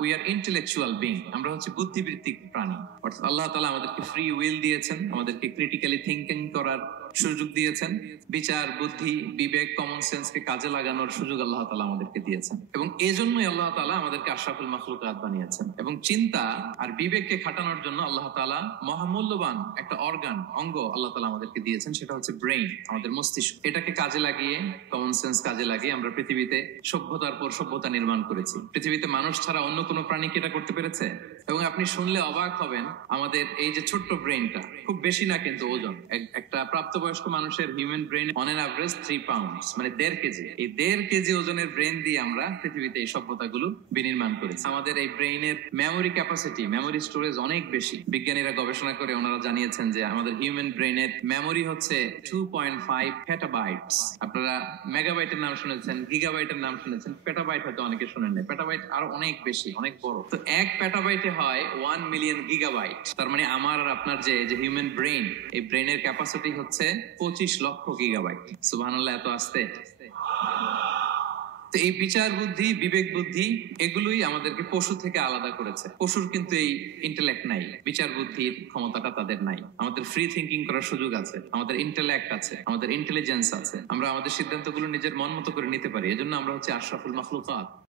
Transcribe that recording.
We are intellectual being, আমরা হচ্ছে বুদ্ধিবৃত্তিক প্রাণী। অর্থাৎ আল্লাহ তাআলা আমাদেরকে ফ্রি উইল দিয়েছেন, আমাদেরকে ক্রিটিক্যালি থিঙ্কিং করার সুযোগ দিয়েছেন, বিচার, বুদ্ধি, বিবেক, কমন সেন্সকে কাজে লাগানোর সুযোগ আল্লাহ তাআলা আমাদেরকে দিয়েছেন। এবং এজন্যই আল্লাহ তাআলা আমাদেরকে আশরাফুল মাখলুকাত বানিয়েছেন। এবং চিন্তা আর বিবেককে খাটানোর জন্য আল্লাহ তাআলা মহামূল্যবান একটা অঙ্গ আল্লাহ তাআলা আমাদেরকে দিয়েছেন, সেটা হচ্ছে ব্রেইন, আমাদের মস্তিষ্ক। এটাকে কাজে লাগিয়ে, কমন সেন্স কাজে লাগিয়ে আমরা পৃথিবীতে সভ্যতার পর সভ্যতা নির্মাণ করেছি। পৃথিবীতে মানুষ ছাড়া অন্য কোনো প্রাণী কি এটা করতে পেরেছে? এবং আপনি শুনলে অবাক হবেন, আমাদের এই যে ছোট্ট ব্রেইনটা, খুব বেশি না কিন্তু ওজন, একটা প্রাপ্তবয়স্ক মানুষের human brain on an average 3 pounds, মানে 1.5 কেজি। এই 1.5 কেজি ওজনের ব্রেইন দিয়ে আমরা পৃথিবীতে এই সভ্যতাগুলো বিনির্মাণ করেছি। আমাদের এই ব্রেইনের মেমোরি ক্যাপাসিটি, মেমোরি স্টোরেজ অনেক বেশি। বিজ্ঞানীরা গবেষণা করে ওনারা জানিয়েছেন যে আমাদের হিউম্যান ব্রেইনের মেমোরি হচ্ছে 2.5 পেটাবাইটস। আপনারা মেগাবাইটের নাম শুনেছেন, গিগাবাইটের নাম শুনেছেন, পেটাবাইট হয়তো অনেকে শুনেন না। পেটাবাইট আরো অনেক বেশি, অনেক বড়। তো 1 পেটাবাইটে হয় 1 মিলিয়ন গিগাবাইট। তার মানে আমার আর আপনার যে হিউম্যান ব্রেইন, এই ব্রেইনের ক্যাপাসিটি হচ্ছে 25 লক্ষ গিগাবাইট। সুবহানাল্লাহ, এত আসতে। তো এই বিচার বুদ্ধি, বিবেক বুদ্ধি, এগুলোই আমাদেরকে পশু থেকে আলাদা করেছে। পশুর কিন্তু এই ইন্টেলেক্ট নাই, বিচার বুদ্ধির ক্ষমতাটা তাদের নাই। আমাদের ফ্রি থিঙ্কিং করার সুযোগ আছে, আমাদের ইন্টেলেক্ট আছে, আমাদের ইন্টেলিজেন্স আছে। আমরা আমাদের সিদ্ধান্তগুলো নিজের মন মতো করে নিতে পারি। এজন্য আমরা হচ্ছে আশরাফুল মাখলুকাত।